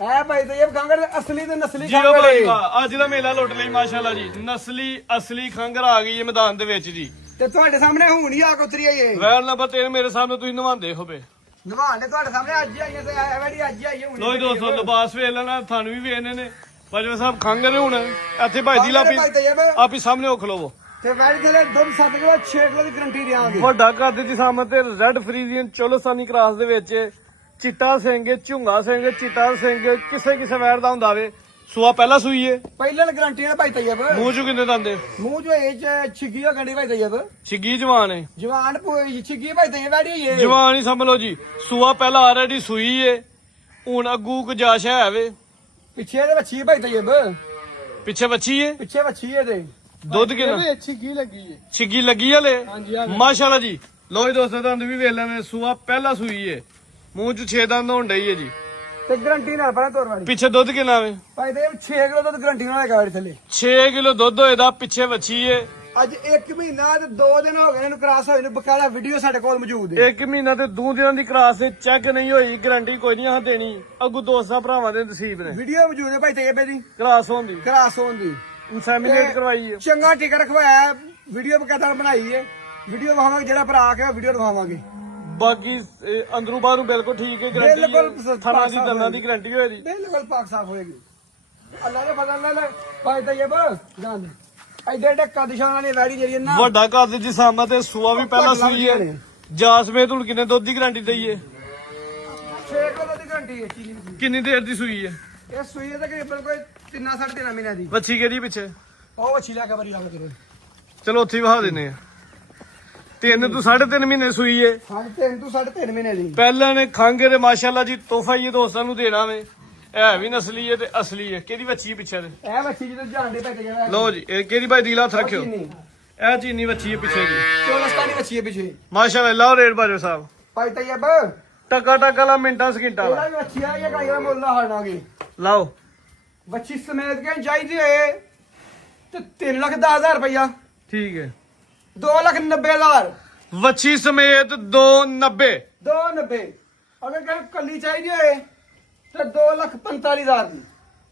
ਐ ਭਾਈ ਤੇਬ ਖਾਂਗਰ ਅਸਲੀ ਤੇ ਨਸਲੀ ਜੀਓ ਖਾਂਗਰ ਭਾਈ ਹੈ। ਅੱਜ ਦਾ ਮੇਲਾ ਲੁੱਟ ਲਈ ਮਾਸ਼ਾਅੱਲਾ ਜੀ। ਨਸਲੀ ਅਸਲੀ ਖਾਂਗਰ ਆ ਗਈ ਹੈ ਮੈਦਾਨ ਦੇ ਵਿੱਚ ਜੀ। ਤੇ ਤੁਹਾਡੇ ਸਾਹਮਣੇ ਹੁਣ ਹੀ ਆ ਕੇ ਉਤਰੀ ਆਈ ਏ। ਵੈਰ ਨੰਬਰ 3 ਮੇਰੇ ਸਾਹਮਣੇ ਤੁਸੀਂ ਨਵਾਉਂਦੇ ਹੋਵੇ। ਨਵਾਣ ਨੇ ਤੁਹਾਡੇ ਸਾਹਮਣੇ ਅੱਜ ਹੀ ਆਈਆਂ ਤੇ ਐ ਵੈਡੀ ਅੱਜ ਹੀ ਆਈ ਹੁਣ। ਲੋ ਦੋਸਤੋ ਲਿਬਾਸ ਵੇਖ ਲੈਣਾ, ਤੁਹਾਨੂੰ ਵੀ ਵੇਖਨੇ ਨੇ। ਬਾਜਵਾ ਸਾਹਿਬ ਖਾਂਗਰ ਨੇ ਹੁਣ ਇੱਥੇ ਭਾਈ ਦੀ ਲਾਪੀ ਭਾਈ ਤੇਬ ਆਪੀ ਸਾਹਮਣੇ ਉਹ ਖਲੋਵੋ। ਤੇ ਵੈਡੀ ਥਲੇ ਦੁੱਧ 7 ਕਿਲੋ 6 ਕਿਲੋ ਦੀ ਗਰੰਟੀ ਦੇਾਂਗੇ। ਵੱਡਾ ਕੱਦ ਦੀ ਸਾਹਮਣੇ ਤੇ ਰੈੱਡ ਫਰੀਜ਼ੀਅਨ ਚੋਲੋਸਾਨੀ ਕ੍ਰਾਸ ਦੇ ਵਿੱਚ ਚਿੱਟਾ ਸਿੰਘ ਝੁੰਗਾ ਸਿੰਘ ਚਿੱਟਾ ਸਿੰਘ ਕਿਸੇ ਵੈਰ ਦਾ ਹੁੰਦਾ ਵੇ। ਸੂਆ ਪਹਿਲਾ ਸੂਈ ਏ। ਪਹਿਲਾਂ ਗਰੰਟੀ ਨਾਲ ਭਾਈ ਤੇਬ। ਮੂੰਹ ਚੋਂ ਕਿੰਨੇ ਦੰਦੇ? ਮੂੰਹ ਜੋ ਇਹ ਚ ਛਿੱਗੀ ਹੋ ਗੰਡੀ ਭਾਈ ਤੇਬ। ਛਿੱਗੀ ਜਵਾਨ ਏ। ਜਵਾਨ ਪੂਰੀ ਛਿੱਗੀ ਭਾਈ ਤੇਬ ਵੈਡੀ ਏ। ਜਵਾਨ ਹੀ ਸਮਝ ਲਓ ਜੀ। ਸੂਆ ਪਹਿਲਾ ਆਲਰੇਡੀ ਸੂਈ ਏ। ਹੁਣ ਅੱਗੂ ਗੁਜਾਇਸ਼ ਹੈ ਵੇ। ਪਿੱਛੇ ਦੇ ਵੱਛੀ ਭਾਈ ਤੇਬ। ਪਿੱਛੇ ਬੱਚੀ ਏ। ਪਿੱਛੇ ਵੱਛੀ ਏ ਤੇ ਦੁੱਧ ਕਿੰਨਾ? ਛਿੱਗੀ ਲੱਗੀ ਏ। ਛਿੱਗੀ ਲੱਗੀ ਹਲੇ। ਹਾਂਜੀ ਹਾਂਜੀ। ਮਾਸ਼ਾਅੱਲਾ ਜੀ। ਲੋ ਜੀ ਦੋਸਤੋ ਤੁਹਾਨੂੰ ਵੀ ਵੇਖ ਲੈਣੇ। ਸੂਆ ਪਹਿਲਾ ਸੂਈ ਏ। ਮੂੰਹ ਚ 6 ਦੰਦ ਹੋਣ ਡਈ ਏ ਜੀ। ਤੇ ਗਰੰਟੀ ਨਾਲ ਪਰਾਂ ਤੋਰ ਵਾਲੀ ਪਿੱਛੇ ਦੁੱਧ ਕਿੰਨਾ ਵੇ? ਭਾਈ ਤੇਬ 6 ਕਿਲੋ ਦੁੱਧ ਗਰੰਟੀ ਨਾਲ ਹੈਗਾ ਵੈਡੀ ਥੱਲੇ। 6 ਕਿਲੋ ਦੁੱਧ ਹੋਏਦਾ। ਪਿੱਛੇ ਵੱਛੀ ਏ। ਅੱਜ 1 ਮਹੀਨਾ ਤੇ 2 ਦਿਨ ਹੋ ਗਏ ਇਹਨੂੰ ਕ੍ਰਾਸ ਹੋਏ ਨੂੰ। ਬਕਾਲਾ ਵੀਡੀਓ ਸਾਡੇ ਕੋਲ ਮੌਜੂਦ ਹੈ। 1 ਮਹੀਨਾ ਤੇ 2 ਦਿਨਾਂ ਦੀ ਕਰਾਸ ਚੈੱਕ ਨਹੀਂ ਹੋਈ। ਗਾਰੰਟੀ ਕੋਈ ਨਹੀਂ ਆ ਦੇਣੀ। ਅੱਗੂ ਦੋਸਤਾਂ ਭਰਾਵਾਂ ਦੇ ਨਸੀਬ ਨੇ ਵੀਡੀਓ ਮੌਜੂਦ ਹੈ ਭਾਈ ਤੇਬ ਦੀ ਕਰਾਸ ਹੋਣ ਦੀ। ਕ੍ਰਾਸ ਹੋਣ ਦੀ। ਇਨਸੈਮੀਨੇਟ ਕਰਵਾਈ ਹੈ। ਚੰਗਾ ਟਿਕਟ ਰਖਵਾਇਆ। ਵੀਡੀਓ ਬਕਾਇਦਾ ਬਣਾਈ ਹੈ। ਵੀਡੀਓ ਦਿਖਾਵਾਂਗੇ ਜਿਹੜਾ ਭਰਾ ਆ ਕੇ ਵੀਡੀਓ ਦਿਖਾਵਾਂਗੇ। ਬਾਕੀ ਅੰਦਰੋਂ ਬਾਹਰੋਂ ਬਿਲਕੁਲ ਠੀਕ ਹੈ। ਬਿਲਕੁਲ ਗਾਰੰਟੀ ਥਾਣਾ ਦੀ ਦੰਦਾਂ ਦੀ ਗਾਰੰਟੀ ਹੋਏ ਜੀ। ਬਿਲਕੁਲ ਪਾਕ ਸਾਫ ਹੋਏਗੀ। ਅੱਲਾ ਦੇ ਫਜ਼ਲ ਨਾਲ ਭਾਈ ਤੇਬ ਜਾਨ ਐਡੇ ਐਡੇ ਕਦਸ਼ਾਨ ਵਾਲੀ ਵੈੜੀ ਜਿਹੜੀ ਨਾ ਵੱਡਾ ਕੱਦ ਦੀ ਸਾਮਾ ਤੇ ਸੂਆ ਵੀ ਪਹਿਲਾਂ ਸੂਈ ਹੈ। ਜਾਸਮੇਤ ਹੁਣ ਕਿੰਨੇ ਦੁੱਧ ਦੀ ਗਾਰੰਟੀ ਦਈਏ? 6 ਕਿਲੋ ਦੀ ਗਰੰਟੀ ਹੈ ਚੀਨੀ ਦੀ। ਕਿੰਨੀ ਦੇਰ ਦੀ ਸੂਈ ਹੈ? ਇਹ ਸੂਈ ਹੈ ਕਿ ਬਿਲਕੁਲ 3.5 ਮਹੀਨਿਆਂ ਦੀ। ਵੱਛੀ ਕਿਹੜੀ ਪਿੱਛੇ? ਉਹ ਅੱਛੀ ਲਿਆ ਕੇ ਬਰੀ ਲਾ ਕੇ ਚਲੋ ਉੱਥੇ ਹੀ ਵਹਾ ਦਿੰਨੇ ਆ। 3 ਤੋਂ 3.5 ਮਹੀਨੇ ਸੂਈ ਏ। ਹਾਂ 3 ਤੋਂ 3.5 ਮਹੀਨੇ ਦੀ। ਪਹਿਲਾਂ ਨੇ ਖੰਗੇ ਦੇ ਮਾਸ਼ਾਅੱਲਾ ਜੀ ਤੋਹਫਾ ਹੀ ਦੋਸਤਾਂ ਨੂੰ ਦੇਣਾ ਵੇ। ਇਹ ਵੀ ਨਸਲੀ ਏ ਤੇ ਅਸਲੀ ਏ। ਕਿਹਦੀ ਬੱਚੀ ਪਿੱਛੇ ਦੇ? ਇਹ ਬੱਚੀ ਜਦੋਂ ਜਾਣ ਦੇ ਪੈ ਗਿਆ। ਲਓ ਜੀ ਇਹ ਕਿਹਦੀ ਭਾਈ ਦਿਲ ਹੱਥ ਰੱਖਿਓ। ਇਹ ਚੀਨੀ ਬੱਚੀ ਏ ਪਿੱਛੇ ਜੀ। ਚੋਲਸਤਾਨੀ ਬੱਚੀ ਹੈ ਪਿੱਛੇ। ਮਾਸ਼ਾਅੱਲਾ ਲਾਓ ਰੇਟ ਬਾਜੋ ਸਾਹਿਬ। ਭਾਈ ਤੈਯਬ ਟਕਾ ਟਕਾ ਲਾ ਮਿੰਟਾਂ ਸਕਿੰਟਾਂ ਇਹਦਾ ਲਾ ਵੀ ਬੱਚੀ ਆ ਇਹ ਕਾਇਦਾ ਮੁੱਲ ਹਾਰਨਾਗੇ। ਲਾਓ। ਬੱਚੀ ਸਮੇਤ ਕੇ ਚਾਹੀਦੀ ਹੋਏ ਤੇ 3,10,000 ਰੁਪਇਆ। ਠੀਕ ਹੈ 2,90,000 ਵੱਛੀ ਸਮੇਤ 290। 290 ਅਗਰ ਕਹਿੰਦੇ ਕੱਲੀ ਚਾਹੀਦੀ ਹੋਏ ਤੇ 2,45,000 ਦੀ।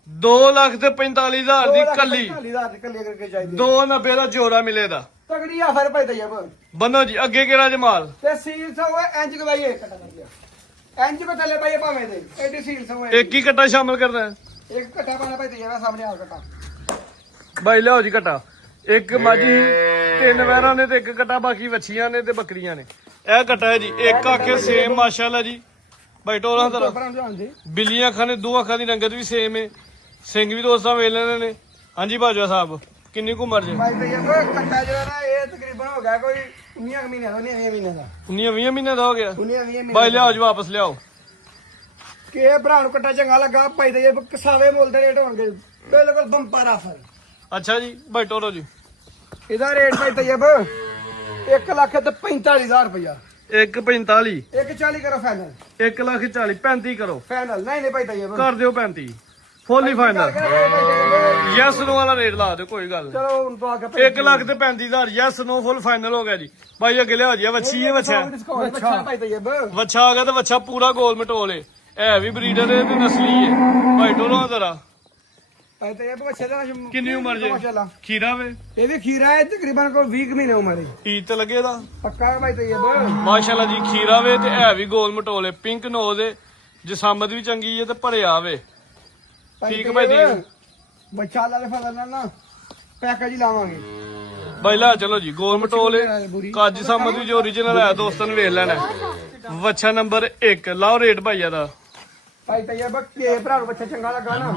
2,45,000 ਦੀ ਕੱਲੀ। 2,45,000 ਦੀ ਕੱਲੀ ਕਰਕੇ ਚਾਹੀਦੀ 290 ਦਾ ਜੋੜਾ ਮਿਲੇਗਾ। ਤਗੜੀ ਆਫਰ ਭਾਈ ਤੈਯਬ। ਬੰਨੋ ਜੀ ਅੱਗੇ ਕਿਹੜਾ ਜਮਾਲ। ਤੇ ਸੀਲ ਸੋ ਇੰਜ ਗਵਾਈਏ ਕਟਾ ਕਰ ਗਿਆ ਇੰਜ ਕੋ ਥੱਲੇ ਪਾਈਏ ਭਾਵੇਂ ਦੇ ਐਡੀ ਸੀਲ ਸੋ ਇੱਕ ਹੀ ਕਟਾ ਸ਼ਾਮਲ ਕਰਨਾ ਹੈ। ਇੱਕ ਕਟਾ ਪਾਣਾ ਭਾਈ ਤੈਯਬ ਸਾਹਮਣੇ ਆ ਕਟਾ। ਬਾਈ ਲਿਆਓ ਜੀ ਕਟਾ। ਇੱਕ ਮਾਝੀ 3 ਵੈਰਾਂ ਨੇ ਤੇ ਇੱਕ ਕਟਾ ਬਾਕੀ ਵੱਛੀਆਂ ਨੇ ਤੇ ਬੱਕਰੀਆਂ ਨੇ। ਇਹ ਕਟਾ ਹੈ ਜੀ ਇੱਕ ਆਖੇ ਸੇਮ ਮਾਸ਼ਾਅੱਲਾ ਜੀ। ਬਾਈ ਟੋਲਾਂ ਤਰ੍ਹਾਂ ਪਰਾਂ ਜਾਣ ਦੇ ਬਿੱਲੀਆਂ ਅੱਖਾਂ ਨੇ ਦੋ ਅੱਖਾਂ ਦੀ ਰੰਗਤ ਵੀ ਸੇਮ ਹੈ। ਸਿੰਘ ਵੀ ਦੋਸਤਾਂ ਵੇਖ ਲੈਣੇ ਨੇ। ਹਾਂਜੀ ਬਾਜਵਾ ਸਾਹਿਬ ਕਿੰਨੀ ਕੁ ਉਮਰ ਜੇ? ਭਾਈ ਤੈਯਬ ਕਟਾ ਜਿਹੜਾ ਨਾ ਇਹ ਤਕਰੀਬਨ ਹੋ ਗਿਆ ਕੋਈ 19 ਮਹੀਨਿਆਂ ਦਾ 19 ਮਹੀਨਿਆਂ ਦਾ 19-20 ਮਹੀਨੇ ਦਾ ਹੋ ਗਿਆ। 19 ਮਹੀਨੇ ਬਾਈ ਲਿਆਓ ਜੀ ਵਾਪਸ ਲਿਆਓ। ਕਿ ਇਹ ਭਰਾ ਨੂੰ ਕਟਾ ਚੰਗਾ ਲੱਗਾ ਭਾਈ ਤੈਯਬ ਕਸਾਵੇ ਮੁੱਲ ਦੇ ਰੇਟ ਹੋਣਗੇ ਬਿਲਕੁਲ ਬੰਪਰ ਆਫਰ। ਅੱਛਾ ਜੀ ਬਾਈ ਟੋਰੋ ਜੀ। ਇਹਦਾ ਰੇਟ ਭਾਈ ਤੈਯਬ 1,45,000 ਰੁਪਇਆ। 1.45 1,40 ਕਰੋ ਫਾਈਨਲ। 1,40 35 ਕਰੋ। ਫਾਈਨਲ ਨਹੀਂ ਭਾਈ ਤੈਯਬ ਕਰ ਦਿਓ 35 ਫੁੱਲ ਹੀ ਫਾਈਨਲ। ਯੈਸ ਨੋ ਵਾਲਾ ਰੇਟ ਲਾ ਦਿਓ ਕੋਈ ਗੱਲ ਨਹੀਂ। ਚਲੋ ਹੁਣ ਤੋਂ ਆ ਕੇ 1,35,000 ਯੈਸ ਨੋ ਫੁੱਲ ਫਾਈਨਲ ਹੋ ਗਿਆ ਜੀ। ਬਾਈ ਅੱਗੇ ਲਿਆ ਜੀ ਵੱਛੀ ਹੈ ਵੱਛਾ। ਅੱਛਾ ਭਾਈ ਤੈਯਬ ਵੱਛਾ ਆ ਗਿਆ ਤੇ ਵੱਛਾ ਪੂਰਾ ਗੋਲ ਮਟੋਲੇ। ਇਹ ਵੀ ਬਰੀਡਰ ਹੈ ਤੇ ਨਸਲੀ ਹੈ। ਭਾਈ ਟੋਲੋ ਜ਼ਰਾ ਭਾਈ ਤੈਯਬ ਬੱਚੇ ਦਾ ਕਿੰਨੀ ਉਮਰ ਜੇ? ਮਾਸ਼ਾਅੱਲਾ ਖੀਰਾ ਵੇ ਇਹ ਵੀ ਖੀਰਾ ਹੈ ਤਕਰੀਬਨ ਕੋਈ 20 ਮਹੀਨੇ ਉਮਰ ਹੈ। ਈਦ ਤੇ ਲੱਗੇ ਦਾ ਪੱਕਾ ਹੈ ਭਾਈ ਤੈਯਬ। ਮਾਸ਼ਾਅੱਲਾ ਜੀ ਖੀਰਾ ਵੇ ਤੇ ਇਹ ਵੀ ਗੋਲ ਮਟੋਲੇ ਪਿੰਕ ਨੋਜ਼ ਹੈ। ਜਸਾਮਤ ਵੀ ਚੰਗੀ ਹੈ ਤੇ ਭਰਿਆ ਵੇ। ਠੀਕ ਭਾਈ ਤੈਯਬ ਬੱਚਾ ਲਾ ਦੇ ਫਸਲ ਨਾਲ ਨਾ ਪੈਕੇਜ ਹੀ ਲਾਵਾਂਗੇ। ਬਾਈ ਲਾ ਚਲੋ ਜੀ ਗੋਲ ਮਟੋਲੇ ਕੱਜ ਸਾਮਤ ਵੀ ਜੋ ਓਰੀਜਨਲ ਹੈ ਦੋਸਤਾਂ ਨੂੰ ਵੇਖ ਲੈਣਾ। ਵੱਛਾ ਨੰਬਰ 1 ਲਾਓ ਰੇਟ ਭਾਈਆ ਦਾ। ਭਾਈ ਤੈਯਬ ਕੇ ਭਰਾ ਨੂੰ ਬੱਚਾ ਚੰਗਾ ਲੱਗਾ ਨਾ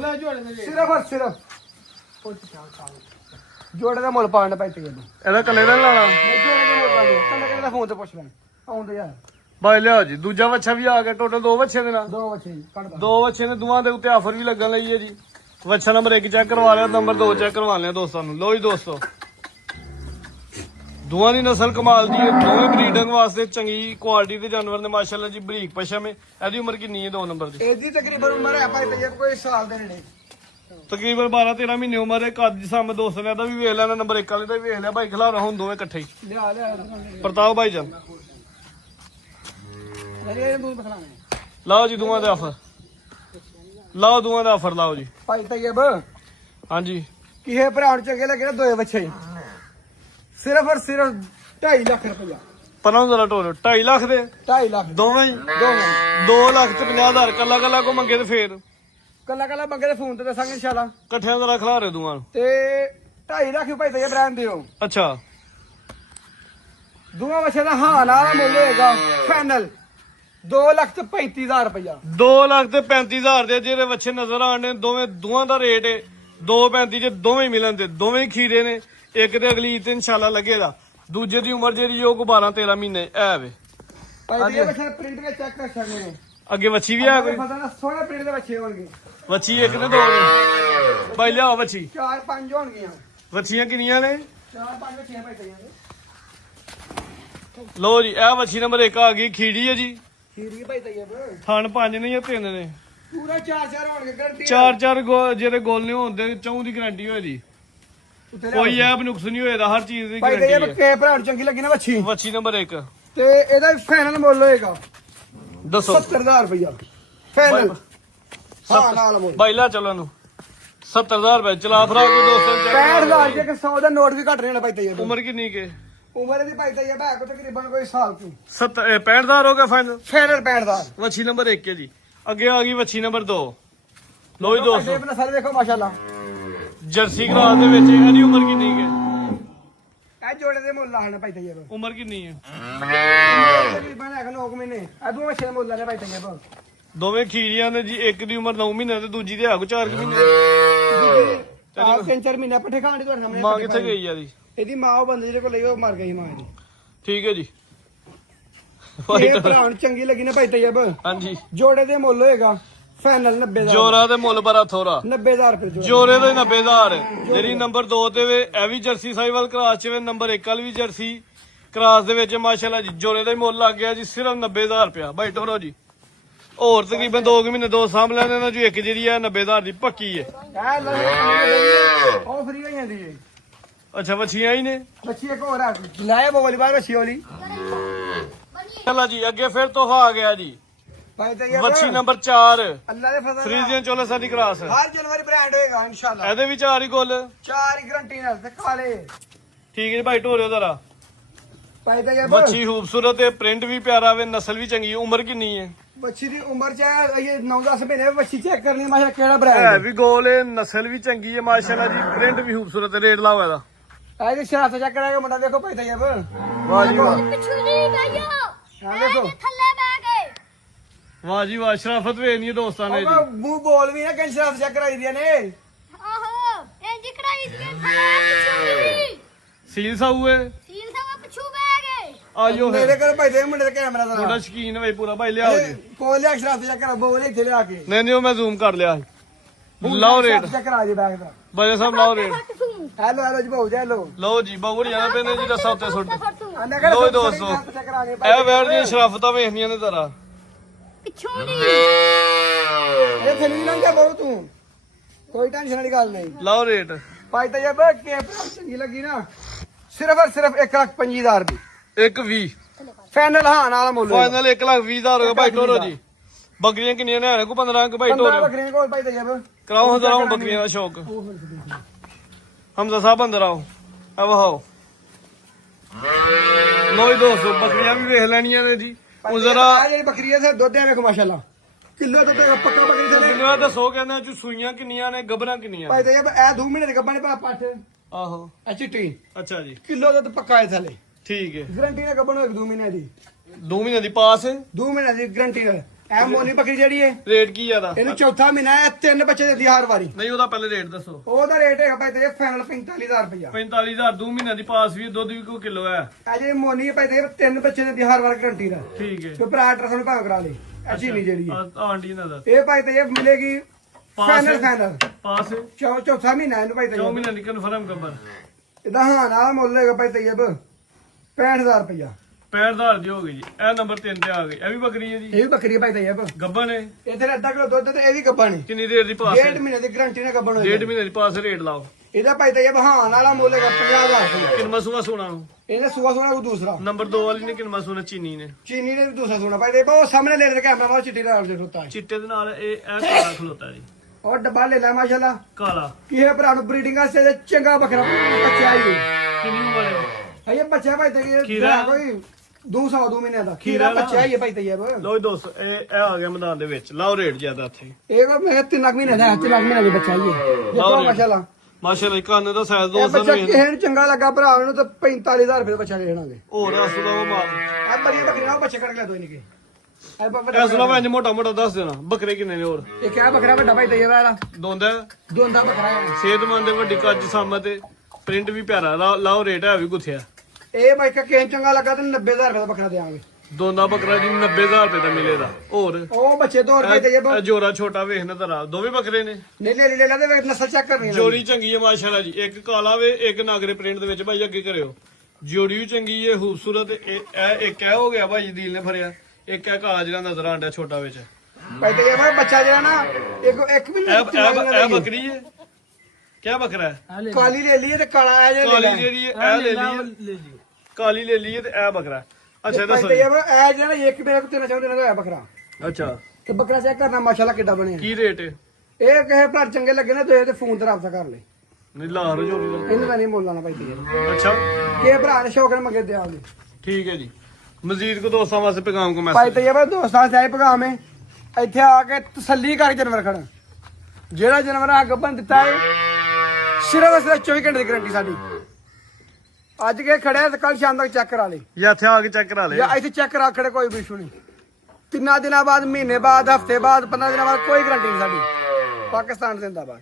ਲੈ ਜੋੜੇ ਦੇ ਸਿਰਫ ਔਰ ਸਿਰਫ ਜੋੜੇ ਦਾ ਮੁੱਲ ਪਾਣ ਭਾਈ ਤੈਯਬ। ਇਹਦਾ ਕੱਲੇ ਦਾ ਨੀ ਲਾਣਾ। ਮੈਂ ਜੋੜੇ ਦਾ ਮੁੱਲ ਪਾਣੇ ਕੱਲੇ ਦਾ ਫੋਨ ਤੇ ਪੁੱਛ ਲੈਣ ਆਉਂਦੇ ਯਾਰ। ਬਾਈ ਲਿਆਓ ਜੀ ਦੂਜਾ ਵੱਛਾ ਵੀ ਆ ਗਿਆ। ਟੋਟਲ 2 ਵੱਛੇ ਦੇ ਨਾਲ ਦੋ ਬੱਚੇ ਕੱਢ ਦੋ 2 ਵੱਛੇ ਨੇ ਦੋਵਾਂ ਦੇ ਉੱਤੇ ਆਫਰ ਵੀ ਲੱਗਣ ਲਈ ਹੈ ਜੀ। ਵੱਛਾ ਨੰਬਰ 1 ਚੈੱਕ ਕਰਵਾ ਲਿਆ ਨੰਬਰ 2 ਚੈੱਕ ਕਰਵਾ ਲਿਆ ਦੋਸਤਾਂ ਨੂੰ। ਲੋ ਜੀ ਦੋਸਤੋ ਦੋਵਾਂ ਦੀ ਨਸਲ ਕਮਾਲ ਦੀ ਹੈ। ਦੋਵੇਂ ਬਰੀਡਿੰਗ ਵਾਸਤੇ ਚੰਗੀ ਕੁਆਲਿਟੀ ਦੇ ਜਾਨਵਰ ਨੇ ਮਾਸ਼ਾਅੱਲਾ ਜੀ। ਬਰੀਕ ਪਸ਼ਮ ਹੈ। ਇਹਦੀ ਉਮਰ ਕਿੰਨੀ ਹੈ 2 ਨੰਬਰ ਦੀ? ਇਹਦੀ ਤਕਰੀਬਨ ਉਮਰ ਹੈ ਭਾਈ ਤੈਯਬ ਕੋਈ ਸਾਲ ਦੇ ਨੇੜੇ। ਤਕਰੀਬਨ 12-13 ਮਹੀਨੇ ਉਮਰ ਹੈ। ਕੱਦ ਸਾਹਮਣੇ ਦੋਸਤਾਂ ਨੇ ਇਹਦਾ ਵੀ ਵੇਖ ਲੈਣਾ। ਨੰਬਰ 1 ਵਾਲੇ ਦਾ ਵੀ ਵੇਖ ਲਿਆ। ਭਾਈ ਖਿਲਾਰਾ ਹੁਣ ਦੋਵੇਂ ਇਕੱਠੇ ਹੀ। ਲਿਆ ਲਿਆ ਪ੍ਰਤਾਪ ਭਾਈ ਜਾਨ ਇਹ ਦੂਰ ਬਖਲਾਣੇ ਲਾਓ ਜੀ ਦੋਵਾਂ ਦਾ ਆਫਰ। ਲਾਓ ਦੋਵਾਂ ਦਾ ਆਫਰ ਲਾਓ ਜੀ। ਭਾਈ ਤੈਯਬ ਹਾਂਜੀ ਕਿਹੇ ਭਰਾ ਨੂੰ ਚੰਗੇ ਲੱਗੇ ਨਾ ਦੋਏ ਬੱਚੇ ਸਿਰਫ ਔਰ ਸਿਰਫ 2.5 ਲੱਖ ਰੁਪਇਆ। ਪਰਾਂ ਜ਼ਰਾ ਟੋਲੋ 2.5 ਲੱਖ ਦੇ 2.5 ਲੱਖ ਦੋਵੇਂ ਹੀ ਦੋਵੇਂ 2,50,000 ਕੱਲਾ ਕੱਲਾ ਕੋ ਮੰਗੇ ਤੇ ਫੇਰ ਕੱਲਾ ਕੱਲਾ ਬੰਗੇ ਦੇ ਫੋਨ ਤੇ ਦੱਸਾਂਗੇ ਇਨਸ਼ਾਅੱਲਾ। ਇਕੱਠਿਆਂ ਜ਼ਰਾ ਖਿਲਾ ਰਹੇ ਦੋਵਾਂ ਨੂੰ। ਤੇ 2.5 ਲੱਖ ਭਾਈ ਤੈਯਬ ਰਹਿਣ ਦਿਓ। ਅੱਛਾ ਦੋਵਾਂ ਬੱਚੇ ਦਾ ਹਾਂ ਨਾਲ ਮੁੱਲ ਹੋਏਗਾ ਫਾਈਨਲ 2,35,000 ਰੁਪਇਆ। 2,35,000 ਦੇ ਜਿਹੜੇ ਵੱਛੇ ਨਜ਼ਰ ਆਣੇ ਦੋਵਾਂ ਦਾ ਰੇਟ ਹੈ 2.35 ਜੇ ਦੋਵੇਂ ਹੀ ਮਿਲਣ ਤੇ ਦੋਵੇਂ ਹੀ ਖੀਰੇ ਨੇ। ਇੱਕ ਤੇ ਅਗਲੀ ਤੇ ਇਨਸ਼ਾਅੱਲਾ ਲੱਗੇਗਾ। ਦੂਜੇ ਦੀ ਉਮਰ ਜਿਹੜੀ ਉਹ 12-13 ਮਹੀਨੇ ਐ ਵੇ। ਭਾਈ ਤੈਯਬ ਬੱਚੇ ਪ੍ਰਿੰਟ ਵਿੱਚ ਚੈੱਕ ਕਰ ਸਕਦੇ ਨੇ। ਅੱਗੇ ਵੱਛੀ ਵੀ ਆ ਕੋਈ? ਪਤਾ ਨਾ ਸੋਹਣੇ ਪ੍ਰਿੰਟ ਦੇ ਬੱਚੇ ਹੋਣਗੇ। ਵੱਛੀ ਇੱਕ ਤੇ 2 ਨੇ। ਬਾਈ ਲਿਆਓ ਵੱਛੀ। 4-5 ਹੋਣਗੀਆਂ। ਵੱਛੀਆਂ ਕਿੰਨੀਆਂ ਨੇ? 4-5 ਬੱਚੇ ਭਾਈ ਤੈਯਬ। ਲੋ ਜੀ ਇਹ ਵੱਛੀ ਨੰਬਰ 1 ਆ ਗਈ ਖੀੜੀ ਹੈ ਜੀ। ਖੀਰੀ ਭਾਈ ਤੈਯਬ ਥਣ 5 ਨੇ ਜਾਂ 3 ਨੇ? ਪੂਰਾ 4-4 ਹੋਣਗੇ ਗਾਰੰਟੀ। 4 ਜਿਹੜੇ ਗੋਲ ਨਹੀਂ ਹੁੰਦੇ ਚੌਂ ਦੀ ਗਾਰੰਟੀ ਹੋਏ ਦੀ। ਕੋਈ ਐਬ ਨੁਕਸ ਨਹੀਂ ਹੋਏਦਾ। ਹਰ ਚੀਜ਼ ਦੀ ਭਾਈ ਗਾਰੰਟੀ ਤੈਯਬ ਹੈ। ਕੇ ਭਰਾ ਨੂੰ ਚੰਗੀ ਲੱਗੀ ਨਾ ਬੱਚੀ ਵੱਛੀ ਨੰਬਰ 1 ਤੇ ਇਹਦਾ ਫਾਈਨਲ ਮੁੱਲ ਹੋਏਗਾ ਦੱਸੋ। 70,000 ਰੁਪਇਆ ਫਾਈਨਲ। ਹਾਂ ਨਾਲ ਮੁੱਲ ਬਾਈ ਲਾ ਚਲੋ ਇਹਨੂੰ 70,000 ਰੁਪਏ ਚਲਾ ਫਰਾ ਕੇ ਦੋਸਤਾਂ ਨੂੰ check 65,000 ਜੇ ਕਿ 100 ਦਾ ਨੋਟ ਵੀ ਘੱਟ ਨਹੀਂ ਹੋਣਾ ਭਾਈ ਤੈਯਬ। ਉਮਰ ਕਿੰਨੀ ਕੇ? ਉਮਰ ਇਹਦੀ ਭਾਈ ਤੈਯਬ ਹੈ ਕੋ ਤਕਰੀਬਨ ਕੋਈ ਸਾਲ ਦੀ। 65,000 ਹੋ ਗਿਆ ਫਾਈਨਲ। ਫਾਈਨਲ 65,000। ਵੱਛੀ ਨੰਬਰ 1 ਹੈ ਜੀ। ਅੱਗੇ ਆ ਗਈ ਵੱਛੀ ਨੰਬਰ 2। ਲੋ ਜੀ ਦੋਸਤੋ ਆਪਣਾ ਸਾਰੇ ਵੇਖੋ ਮਾਸ਼ਾਅੱਲਾ। ਜਰਸੀ ਕਰਾਸ ਦੇ ਵਿੱਚ ਇਹਦੀ ਉਮਰ ਕਿੰਨੀ ਕੇ? ਇਹ ਜੋੜੇ ਦੇ ਮੁੱਲ ਆਣਾ ਭਾਈ ਤੈਯਬ। ਉਮਰ ਕਿੰਨੀ ਹੈ? ਤਕਰੀਬਨ ਹੈਗਾ 9 ਮਹੀਨੇ। ਇਹ ਦੋਵੇਂ ਛੇ ਮੁੱਲ ਨੇ ਭਾਈ ਤੈਯਬ। ਦੋਵੇਂ ਖੀਰੀਆਂ ਨੇ ਜੀ। ਇੱਕ ਦੀ ਉਮਰ 9 ਮਹੀਨੇ ਤੇ ਦੂਜੀ ਦੇ ਹੈਗੋ 4 ਮਹੀਨੇ। ਆ 3-4 ਮਹੀਨੇ ਪੱਠੇ ਖਾਣ ਦੀ ਤੁਹਾਡੇ ਸਾਹਮਣੇ ਮਾਂ ਪੱਠੇ ਕਿੱਥੇ ਪਾਏ। ਗਈ ਆ ਦੀ? ਇਹਦੀ ਮਾਂ ਉਹ ਬੰਦੇ ਜਿਹੜੇ ਕੋਲ ਲਈ ਉਹ ਮਰ ਗਈ ਮਾਂ ਦੀ। ਠੀਕ ਹੈ ਜੀ। ਇਹ ਭਰਾ ਨੂੰ ਚੰਗੀ ਲੱਗੀ ਨਾ ਭਾਈ ਤੈਯਬ। ਹਾਂਜੀ ਜੋੜੇ ਦੇ ਮੁੱਲ ਹੋਏਗਾ ਫਾਈਨਲ 90,000। ਜੋਰਾ ਦੇ ਮੁੱਲ ਬੜਾ ਥੋੜਾ 90,000 ਰੁਪਏ ਜੋੜਾ। ਜੋਰੇ ਦੇ 90,000। ਜਿਹੜੀ ਨੰਬਰ 2 ਤੇ ਵੇ ਇਹ ਵੀ ਜਰਸੀ ਸਾਈਵਾਲ ਕਰਾਸ ਚ ਵੇ, ਨੰਬਰ 1 ਵਾਲੀ ਵੀ ਜਰਸੀ ਕਰਾਸ ਦੇ ਵਿੱਚ ਮਾਸ਼ਾਅੱਲਾ ਜੀ। ਜੋਰੇ ਦਾ ਹੀ ਮੁੱਲ ਲੱਗ ਗਿਆ ਜੀ ਸਿਰਫ 90,000 ਰੁਪਇਆ। ਭਾਈ ਟੋਰੋ ਜੀ ਹੋਰ ਤਕਰੀਬਨ 2 ਮਹੀਨੇ ਦੋ ਸਾਂਭ ਲੈਣੇ ਨਾ ਜੀ। ਇੱਕ ਜਿਹੜੀ ਆ 90,000 ਦੀ ਪੱਕੀ ਹੈ। ਐ ਲੈ ਉਹ ਫਰੀ ਹੋ ਜਾਂਦੀ ਏ। ਅੱਛਾ ਵੱਛੀਆਂ ਹੀ ਨੇ। ਬੱਚੀ ਇੱਕ ਹੋਰ ਆ ਲਾਇਆ ਬੋਲੀ ਬਾਹਰ ਬੱਚੀ ਵਾਲੀ। ਚਲਾ ਜੀ ਅੱਗੇ ਫਿਰ ਤੋਹਫਾ ਆ ਗਿਆ ਜੀ। ਭਾਈ ਤੈਯਬ ਵੱਛੀ ਨੰਬਰ 4 ਅੱਲਾ ਦੇ ਫਜ਼ਲ ਨਾਲ ਫਰੀਜ਼ੀਅਨ ਚੋਲੇ ਸਾਡੀ ਕਰਾਸ। ਹਰ ਜਨਵਰੀ ਬ੍ਰਾਂਡ ਹੋਏਗਾ ਇਨਸ਼ਾਅੱਲਾ। ਇਹਦੇ ਵੀ 4 ਹੀ ਕੁੱਲ। 4 ਹੀ ਗਰੰਟੀ ਨਾਲ ਤੇ ਕਾਲੇ। ਠੀਕ ਹੈ ਜੀ ਭਾਈ ਢੋਰਿਓ ਜ਼ਰਾ। ਭਾਈ ਤੈਯਬ ਵੱਛੀ ਖੂਬਸੂਰਤ ਹੈ, ਪ੍ਰਿੰਟ ਵੀ ਪਿਆਰਾ ਵੇ, ਨਸਲ ਵੀ ਚੰਗੀ। ਉਮਰ ਕਿੰਨੀ ਹੈ? ਬੱਚੀ ਦੀ ਉਮਰ ਚ ਇਹ 9-10 ਮਹੀਨੇ ਬੱਚੀ ਚੈੱਕ ਕਰਨੀ ਮਾਸ਼ਾ ਕਿਹੜਾ ਹੈ ਬ੍ਰਾਂਡ ਵੀ ਗੋਲ ਹੈ, ਨਸਲ ਵੀ ਚੰਗੀ ਹੈ ਮਾਸ਼ਾਅੱਲਾ ਜੀ। ਪ੍ਰਿੰਟ ਵੀ ਖੂਬਸੂਰਤ ਹੈ। ਰੇਟ ਲਾਓ ਇਹਦਾ। ਹੈ ਇਹਦੀ ਸ਼ਰਾਫਤ ਚੈੱਕ ਕਰਾਂਗੇ ਮੁੰਡਾ ਦੇਖੋ ਭਾਈ ਤੈਯਬ। ਵਾਹ ਜੀ ਵਾਹ, ਪਿੱਛੂ ਨਹੀਂ ਗਈਓ ਹਾਂ ਦੇਖੋ ਥੱਲੇ ਬਹਿ ਗਏ ਵਾਹ ਜੀ ਵਾਹ। ਸ਼ਰਾਫਤ ਵੇ ਨਹੀਂ ਦੋਸਤਾਂ ਨੇ ਜੀ। ਉਹ ਮੂੰਹ ਬੋਲ ਵੀ ਨਾ ਕਿ ਸ਼ਰਾਫਤ ਚੈੱਕ ਕਰਾਈ ਦੀਆਂ ਨੇ। ਆਹੋ ਇੰਜ ਕਰਾਈ ਦੀ ਥੱਲੇ ਪਿੱਛੂ ਨਹੀਂ ਸੀਲ ਸਾਊ ਹੈ। ਸੀਲ ਸਵਾ ਪਿੱਛੂ ਬਹਿ ਗਏ ਆਜੋ ਮੇਰੇ ਹੈ ਕੋਲ ਭਾਈ ਤੈਯਬ ਮੁੰਡੇ ਦਾ ਕੈਮਰਾ ਤੁਹਾਡਾ ਦਾ ਸ਼ਕੀਨ ਹੈ ਪੂਰਾ ਭਾਈ। ਲਿਆਓ ਜੀ। ਕੋਲ ਲਿਆ ਸ਼ਰਾਫਤ ਚੈੱਕ ਕਰਾ ਬੋਲ ਇੱਥੇ ਲਿਆ ਕੇ। ਨਹੀਂ ਉਹ ਮੈਂ ਜ਼ੂਮ ਕਰ ਲਿਆ। ਲਾਓ ਰੇਟ ਚੈੱਕ ਕਰਾ ਜੀ ਬੈਗ ਦਾ। ਬਾਜਾ ਸਾਹਿਬ ਲਾਓ ਰੇਟ। ਹੈਲੋ ਜੀ ਭਾਉ ਜੀ ਹੈਲੋ। ਲਓ ਜੀ ਬਾਬੂ ਜਾਣਾ ਪੈਂਦੇ ਜੀ ਦੱਸੋ ਉੱਤੇ ਸੁੱਟ। ਆਂਦਾ ਕਰ ਲਓ ਦੋਸਤੋ ਚੈੱਕ ਕਰਾਣੇ ਭਾਈ। ਇਹ ਵੈਰ ਦੀਆਂ ਸ਼ਰਾਫਤਾਂ ਵੇਖਣੀਆਂ ਨੇ ਜ਼ਰਾ। ਪਿੱਛੂ ਨਹੀਂ ਇਹ ਥੱਲੇ ਨਹੀਂ ਲੰਘਿਆ ਬਹੁ ਤੂੰ। ਕੋਈ ਟੈਨਸ਼ਨ ਵਾਲੀ ਗੱਲ ਨਹੀਂ। ਲਾਓ ਰੇਟ। ਭਾਈ ਤੈਯਬ ਕੇ ਚੰਗੀ ਲੱਗੀ ਨਾ ਸਿਰਫ ਔਰ ਸਿਰਫ 1,25,000 ਦੀ 120 ਫਾਈਨਲ ਹਾਂ ਨਾਲ ਮੁੱਲ ਹੋਏਗਾ। ਫਾਈਨਲ 1,20,000 ਹੋਗਾ ਭਾਈ ਟੋਰੋ ਜੀ। ਬੱਕਰੀਆਂ ਕਿੰਨੀਆਂ ਨੇ? ਹਰੇ ਕੋ 15 ਕਿ ਭਾਈ 15 ਟੋਰੋ। ਬੱਕਰੀਆਂ ਕੋਲ ਭਾਈ ਤੈਯਬ। ਕਰਾਓ ਹਜ਼ਾਰਾਂ ਹੁਣ ਬੱਕਰੀਆਂ ਦਾ ਸ਼ੌਕ। ਹਮਜ਼ਾ ਸਾਹਿਬ ਅੰਦਰ ਆਓ। ਆ ਵਹਾਓ। ਲੋ ਜੀ ਦੋਸਤੋ ਬੱਕਰੀਆਂ ਵੀ ਵੇਖ ਲੈਣੀਆਂ ਨੇ ਜੀ। ਉਹ ਜ਼ਰਾ ਆ ਜਿਹੜੀ ਬੱਕਰੀ ਹੈ ਸਰ ਦੁੱਧ ਹੈ ਵੇਖੋ ਮਾਸ਼ਾਅੱਲਾ ਕਿਲੋ ਦੁੱਧ ਹੈਗਾ ਪੱਕਾ ਬੱਕਰੀ ਥਲੇ। ਮੈਨੂੰ ਦੱਸੋ ਕਹਿੰਦਾ ਚ ਸੂਈਆਂ ਕਿੰਨੀਆਂ ਨੇ, ਗੱਭਰਾਂ ਕਿੰਨੀਆਂ ਭਾਈ ਨੇ? ਤੈਯਬ ਇਹ 2 ਮਹੀਨੇ ਦੇ ਗੱਬਾਂ ਨੇ ਪਾ ਪੱਠ ਆਹੋ ਆ ਚਿੱਟੀ ਅੱਛਾ ਜੀ ਕਿਲੋ ਦੁੱਧ ਪੱਕਾ ਹੈ ਥਲੇ। ਠੀਕ ਹੈ। ਗਰੰਟੀ ਨਾਲ ਗੱਬਣ ਹੋਏਗੀ 2 ਮਹੀਨੇ ਦੀ। 2 ਮਹੀਨੇ ਦੀ ਪਾਸ। 2 ਮਹੀਨੇ ਦੀ ਗਰੰਟੀ ਨਾਲ। ਇਹ ਮੋਨੀ ਬੱਕਰੀ ਜਿਹੜੀ ਹੈ ਰੇਟ ਕੀ ਆ ਦਾ? ਇਹਨੂੰ ਚੌਥਾ ਮਹੀਨਾ ਹੈ 3 ਬੱਚੇ ਦਿੰਦੀ ਹਰ ਵਾਰੀ। ਨਹੀਂ ਉਹਦਾ ਪਹਿਲੇ ਰੇਟ ਦੱਸੋ। ਉਹਦਾ ਰੇਟ ਹੈਗਾ ਭਾਈ ਤੈਯਬ ਫਾਈਨਲ 45,000 ਰੁਪਇਆ। 45,000 2 ਮਹੀਨਿਆਂ ਦੀ ਪਾਸ ਵੀ, ਦੁੱਧ ਵੀ ਕੋਈ ਕਿਲੋ ਹੈ। ਇਹ ਜਿਹੜੀ ਮੋਨੀ ਹੈ ਭਾਈ ਤੈਯਬ 3 ਬੱਚੇ ਦਿੰਦੀ ਹਰ ਵਾਰ ਗਰੰਟੀ ਨਾਲ। ਠੀਕ ਹੈ। ਤੇ ਭਰਾ ਅਲਟਰਾਸਾਊਂਡ ਭਾਵੇਂ ਕਰਾ ਲੇ। ਅੱਛੀ ਨਹੀਂ ਜਿਹੜੀ ਹੈ। ਆਂਟੀ ਇਹਨਾਂ ਦਾ ਇਹ ਭਾਈ ਤੈਯਬ ਮਿਲੇਗੀ ਪਾਸ ਫਾਈਨਲ ਪਾਸ ਚੌਥਾ ਮਹੀਨਾ ਇਹਨੂੰ ਭਾਈ 4 ਤੈਯਬ। ਮਹੀਨਿਆਂ ਦੀ ਕਨਫਰਮ ਗੱਬਰ। ਇਹਦਾ ਹਾਂ ਨਾਲ ਮੁੱਲ ਹੈਗਾ ਭਾਈ ਤੈਯਬ 65,000 ਰੁਪਇਆ। 65,000 ਦੀ ਹੋ ਗਈ ਜੀ। ਇਹ ਨੰਬਰ 3 ਤੇ ਆ ਗਈ। ਇਹ ਵੀ ਬੱਕਰੀ ਹੈ ਜੀ। ਇਹ ਵੀ ਬੱਕਰੀ ਹੈ ਭਾਈ ਤੈਯਬ। ਗੱਬਨ ਹੈ। ਇੱਥੇ ਅੱਧਾ ਕਿਲੋ ਦੁੱਧ ਤੇ ਇਹ ਵੀ ਗੱਬਾ ਨੇ। ਕਿੰਨੀ ਦੇਰ ਦੀ ਪਾਸ? 1.5 ਮਹੀਨੇ ਦੀ ਗਰੰਟੀ ਨਾਲ ਗੱਬਣ 1.5 ਹੋਏਗਾ। ਮਹੀਨੇ ਦੀ ਪਾਸ। ਰੇਟ ਲਾਓ। ਇਹਦਾ ਭਾਈ ਤੈਯਬ ਹਾਂ ਵਾਲਾ ਮੁੱਲ ਹੈਗਾ 50,000 ਰੁਪਇਆ। ਕਿੰਨਾ ਸੂਆ ਸੋਨਾ ਨੂੰ? ਇਹਨੇ ਸੁਆ ਸੋਣਾ ਉਹ ਦੂਸਰਾ ਨੰਬਰ 2 ਵਾਲੀ ਨੇ ਕਿੰਨਾ ਸੋਨਾ? ਚੀਨੀ ਨੇ। ਚੀਨੀ ਨੇ ਵੀ ਦੂਸਰਾ ਸੋਣਾ ਭਾਈ ਤੈਯਬ। ਉਹ ਸਾਹਮਣੇ ਲੈ ਲੈ ਕੈਮਰਾ ਨਾਲ ਚਿੱਟੀ ਦਾ ਦੇ ਖਲੋਤਾ ਹੈ। ਚਿੱਟੇ ਦੇ ਨਾਲ ਇਹ ਕਾਲਾ ਖਲੋਤਾ ਜੀ। ਔਰ ਡੱਬਾ ਲੈ ਲੈ ਮਾਸ਼ਾਅੱਲਾ। ਕਾਲਾ। ਇਹ ਭਰਾ ਨੂੰ ਬਰੀਡਿੰਗ ਵਾਸਤੇ ਚੰਗਾ ਬੱਕਰਾ ਬੱਚਾ ਹੈ ਇਹ। ਕਿੰਨੀ ਉਮਰ ਹੈ? ਇਹ ਬੱਚਾ ਭਾਈ ਤੈਯਬ ਖੀਰਾ? ਕੋਈ 2 ਮਹੀਨੇ ਦਾ ਖੀਰਾ ਖੀਰਾ ਬੱਚਾ ਹੈ ਇਹ ਭਾਈ ਤੈਯਬ। ਲੋ ਦੋਸਤੋ ਇਹ ਆ ਗਿਆ ਮੈਦਾਨ ਦੇ ਵਿੱਚ। ਲਾਓ ਰੇਟ ਜ਼ਿਆਦਾ ਇੱਥੇ। ਇਹ ਕੋ ਮੇਰੇ 3 ਮਹੀਨੇ ਦਾ 3 ਮਹੀਨੇ ਦਾ ਬੱਚਾ ਹੀ ਹੈ। ਦੇਖੋ ਮਾਸ਼ਾਅੱਲਾ ਮਾਸ਼ਾਅੱਲਾ ਕੰਨ ਦਾ ਸਾਈਜ਼ ਇਹ ਦੋਸਤਾਂ ਬੱਚਾ ਨੂੰ ਕਿਸੇ ਨੂੰ ਚੰਗਾ ਲੱਗਾ ਭਰਾ ਨੂੰ ਤਾਂ 45,000 ਰੁਪਏ ਦਾ ਬੱਚਾ ਲੈ ਲੈਣਾਗੇ। ਹੋਰ ਅਸਲ ਦਾ ਉਹ ਮਾਲ। ਇਹ ਬੜੀਆਂ ਬੱਕਰੀਆਂ ਬੱਚੇ ਕੱਢ ਲਿਆ ਦੋ ਨਿੱਕੇ। ਇਹ ਇਸ ਲਾ ਮੈਂ ਮੋਟਾ ਮੋਟਾ ਦੱਸ ਦੇਣਾ ਬੱਕਰੇ ਕਿੰਨੇ ਨੇ ਹੋਰ। ਇਹ ਕਿਆ ਬੱਕਰਾ ਵੱਡਾ ਭਾਈ ਤੈਯਬ ਵਾਲਾ ਦੋਂਦਾ ਦੋਂਦਾ ਬੱਕਰਾ ਹੈ। ਸਿਹਤਮੰਦ ਵੱਡੀ ਕੱਜ ਸਾਮਾ ਤੇ ਪ੍ਰਿੰਟ ਵੀ ਪਿਆਰਾ। ਲਾਓ ਰੇਟ ਹੈ ਵੀ ਗੁੱਥਿਆ। ਇਹ ਬਾਈ ਕਿਸੇ ਚੰਗਾ ਲੱਗਾ ਤਾਂ 90,000 ਰੁਪਏ ਦਾ ਬੱਕਰਾ ਦੇਵਾਂਗੇ। ਦੋਂਦਾ ਬੱਕਰਾ ਜੀ 90,000 ਰੁਪਏ ਦਾ ਮਿਲੇਗਾ। ਹੋਰ ਉਹ ਬੱਚੇ 2 ਰੁਪਏ ਤੈਯਬ। ਇਹ ਜੋੜਾ ਛੋਟਾ ਵੇਖਣਾ ਤਰਾ ਦੋਵੇਂ ਬੱਕਰੇ ਨੇ। ਲੈ ਲੈ ਤੇ ਵੇਖ ਨਸਲ ਚੈੱਕ ਕਰਨੀ ਹੈ। ਜੋੜੀ ਚੰਗੀ ਹੈ ਮਾਸ਼ਾਅੱਲਾ ਜੀ। ਇੱਕ ਕਾਲਾ ਵੇ ਇੱਕ ਨਾਗਰੇ ਪ੍ਰਿੰਟ ਦੇ ਵਿੱਚ ਭਾਈ ਅੱਗੇ ਕਰਿਓ। ਜੋੜੀ ਵੀ ਚੰਗੀ ਹੈ ਖੂਬਸੂਰਤ। ਇਹ ਇੱਕ ਹੈ ਹੋ ਗਿਆ ਭਾਈ ਦੀਲ ਨੇ ਫੜਿਆ। ਇੱਕ ਹੈ ਕਾਲਾ ਜਿਹੜਾ ਨਜ਼ਰ ਆਂਦਾ ਛੋਟਾ ਵਿੱਚ। ਭਾਈ ਤੈਯਬ ਬੱਚਾ ਜਿਹੜਾ ਨਾ ਇੱਕ ਵੀ ਇਹ ਬੱਕਰੀ ਹੈ। ਕਿਆ ਬੱਕਰਾ ਹੈ? ਕਾਲੀ ਲੈ ਲਈ ਤੇ ਕਾਲਾ ਆ ਜੇ ਕਾਲੀ ਜਿਹੜੀ ਇਹ ਲੈ ਲਈ। ਕਾਲੀ ਲੈ ਲਈ ਤੇ ਇਹ ਬੱਕਰਾ। ਅੱਛਾ ਦੱਸੋ ਜੀ। ਤੈਯਬ ਇਹ ਜਿਹੜਾ ਇੱਕ ਮੇਰੇ ਕੋਲ 3 ਦਿਨਾਂ ਦਾ ਹੋਇਆ ਬੱਕਰਾ। ਅੱਛਾ ਤੇ ਬੱਕਰਾ ਚੈੱਕ ਕਰਨਾ ਮਾਸ਼ਾਅੱਲਾ ਕਿੱਡਾ ਬਣਿਆ। ਕੀ ਰੇਟ ਹੈ? ਇਹ ਕਹੇ ਭਰਾ ਚੰਗੇ ਲੱਗੇ ਨਾ ਤੇ ਫੋਨ ਤੇ ਰਾਬਤਾ ਕਰ ਲੈ। ਨਹੀਂ ਲਾਹੌਰ ਜੋੜੀ ਦਾ। ਇਹਨਾਂ ਦਾ ਨਹੀਂ ਮੁੱਲ ਲਾਣਾ ਭਾਈ ਤੈਯਬ। ਅੱਛਾ ਕਿ ਭਰਾ ਨੇ ਸ਼ੌਕ ਨਾਲ ਮੰਗੇ ਦਿਆਂਗੇ। ਠੀਕ ਹੈ ਜੀ। ਮਜ਼ੀਦ ਕੋ ਦੋਸਤਾਂ ਵਾਸਤੇ ਪੈਗਾਮ ਕੋ ਭਾਈ ਮੈਸੇਜ। ਤੈਯਬ ਦੋਸਤਾਂ ਸੇ ਪੈਗਾਮ ਹੈ ਇੱਥੇ ਆ ਕੇ ਤਸੱਲੀ ਕਰਕੇ ਜਾਨਵਰ ਖੜਾ। ਜਿਹੜਾ ਜਾਨਵਰ ਆ ਗੱਬਨ ਦਿੱਤਾ ਹੈ ਸਿਰਫ 24 ਘੰਟੇ ਦੀ ਗਾਰੰਟੀ ਸਾਡੀ। ਅੱਜ ਕੇ ਖੜਿਆ ਤੇ ਕੱਲ ਸ਼ਾਮ ਤੱਕ ਚੈੱਕ ਕਰਾ ਲਈ ਜਾਂ ਇੱਥੇ ਆ ਕੇ ਚੈੱਕ ਕਰਾ ਲੈ। ਜਾਂ ਇੱਥੇ ਚੈੱਕ ਕਰਾ ਖੜੇ ਕੋਈ ਵੀ ਇਸ਼ੂ ਨਹੀਂ। 3 ਦਿਨਾਂ ਬਾਅਦ ਮਹੀਨੇ ਬਾਅਦ ਹਫਤੇ ਬਾਅਦ 15 ਦਿਨਾਂ ਬਾਅਦ ਕੋਈ ਗਾਰੰਟੀ ਨਹੀਂ ਸਾਡੀ। ਪਾਕਿਸਤਾਨ ਜ਼ਿੰਦਾਬਾਦ।